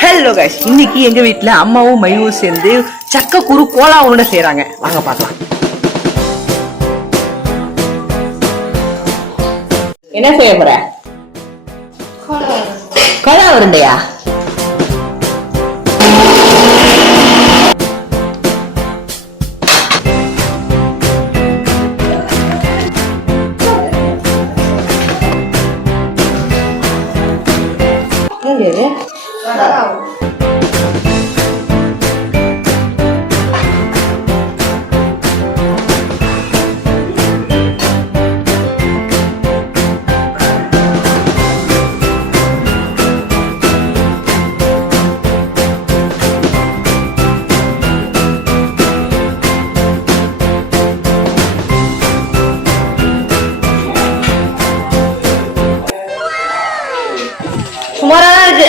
Hello guys, இன்னைக்கு எங்க வீட்ல அம்மாவும் மையும் சேர்ந்து சக்கக்குரு கோலா உருண்டை செய்றாங்க. வாங்க பார்க்கலாம். என்ன செய்ய போற? கோலா உருண்டையா? சுமாரா இருக்கு.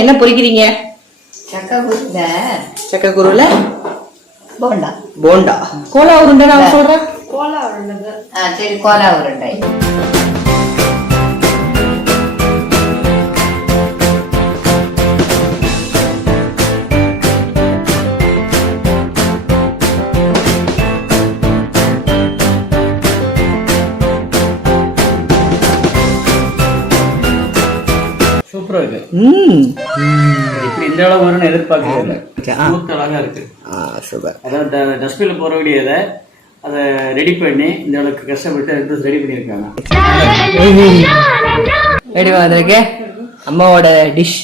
என்ன பொரிக்கிறீங்க? சக்கக்குருல போண்டா. போண்டா கோலா உருண்டை நான் சொல்றேன். கோலா உருண்டை. சரி, கோலா உருண்டை. சூப்பரா இருக்கு. இப்படி இந்த அளவு வரும்னு எதிர்பார்க்கவே இல்லை. அழகா இருக்கு. சூப்பர். அதாவது டஸ்ட்பின்ல போற வேண்டியதை அதை ரெடி பண்ணி இந்த அளவுக்கு கஷ்டப்பட்டு ரெடி பண்ணியிருக்காங்க. ரெடி வந்திருக்கு அம்மாவோட டிஷ்.